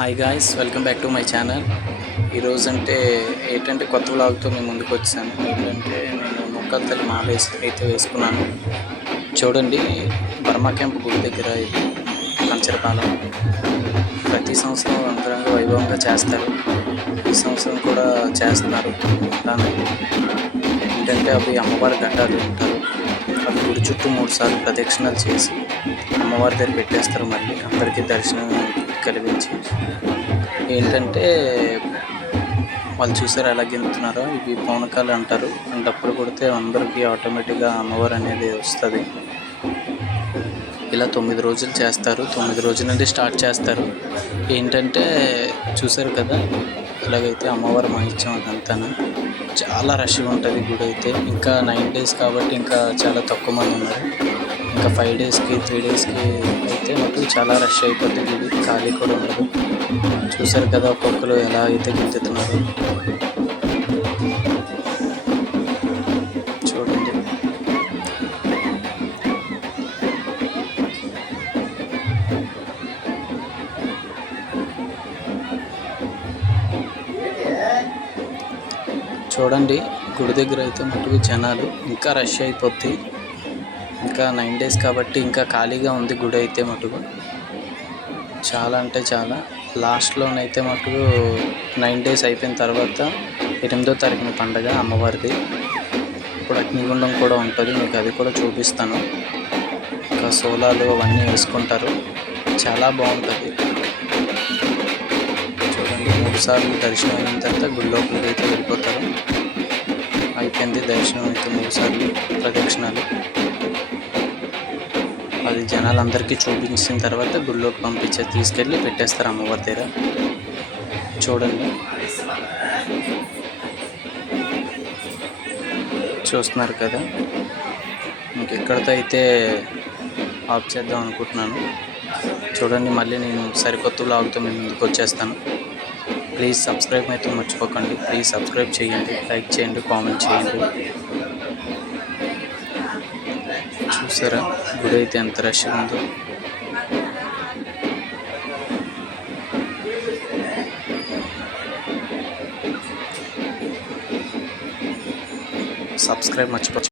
Hi guys, welcome back to my channel. ఈరోజు ఏంటంటే కొత్త వ్లాగ్తో మేము ముందుకు వచ్చాను. ఏంటంటే నేను నూకాల తల్లి మాల అయితే వేసుకున్నాను. చూడండి, బర్మా క్యాంప్ గుడి దగ్గర ఇది కంచరపాలెం. ప్రతి సంవత్సరం అంగరంగ వైభవంగా చేస్తారు. ఈ సంవత్సరం కూడా చేస్తున్నారు. అలానే ఏంటంటే అవి అమ్మవారి గడ్డాలు ఉంటారు. అవి గుడి చుట్టూ 3 సార్లు ప్రదక్షిణలు చేసి అమ్మవారి దగ్గర పెట్టేస్తారు. మళ్ళీ అందరికీ దర్శనం కలిగించి ఏంటంటే వాళ్ళు చూసారు ఎలా గెంతుతున్నారో. ఇవి పౌనకాలు అంటారు. డప్పులు కొడితే అందరికీ ఆటోమేటిక్గా అమ్మవారు అనేది వస్తుంది. ఇలా 9 రోజులు చేస్తారు. 9 రోజుల నుండి స్టార్ట్ చేస్తారు. ఏంటంటే చూసారు కదా, ఇలాగైతే అమ్మవారి మహిత్యం అదంతా చాలా రష్గా ఉంటుంది గుడి అయితే. ఇంకా 9 డేస్ కాబట్టి ఇంకా చాలా తక్కువ మంది ఉన్నారు. ఇంకా 5 డేస్కి 3 డేస్కి అయితే మాకు చాలా రష్ అయిపోతుంది. గుడి ఖాళీ కూడా ఉండదు. చూసారు కదా ఒక్కొక్కరు ఎలా అయితే గెంతుతున్నారు. చూడండి, చూడండి గుడి దగ్గర అయితే మటుకు జనాలు ఇంకా రష్ అయిపోద్ది. ఇంకా 9 డేస్ కాబట్టి ఇంకా ఖాళీగా ఉంది గుడి అయితే మటుకు. చాలా అంటే చాలా లాస్ట్లోనైతే మటుకు 9 డేస్ అయిపోయిన తర్వాత 8వ తారీఖున పండగ అమ్మవారిది. ఇప్పుడు అగ్నిగుండం కూడా ఉంటుంది, మీకు అది కూడా చూపిస్తాను. ఇంకా సోలాలు అవన్నీ వేసుకుంటారు. చాలా బాగుంటుంది. చూడండి, 3 సార్లు దర్శనం అయిన తర్వాత గుడి లోపలికి అయితే వెళ్ళిపోతారు. అయిపోయింది దర్శనం అయితే 3 సార్లు ప్రదక్షిణాలు. అది జనాలందరికీ చూపించిన తర్వాత గుడిలోకి తీసుకెళ్ళి పెట్టేస్తారు అమ్మవారి దగ్గర. చూడండి, చూస్తున్నారు కదా. ఇంకెక్కడితో అయితే ఆఫ్ చేద్దాం అనుకుంటున్నాను. చూడండి, మళ్ళీ నేను సరికొత్త వ్లాగ్తో మేము ముందుకు వచ్చేస్తాను. ప్లీజ్ సబ్స్క్రైబ్ అయితే మర్చిపోకండి. ప్లీజ్ సబ్స్క్రైబ్ చేయండి, లైక్ చేయండి, కామెంట్ చేయండి. చూసారా గుడి అయితే ఎంత రష్గా ఉందో. సబ్స్క్రైబ్ మర్చిపో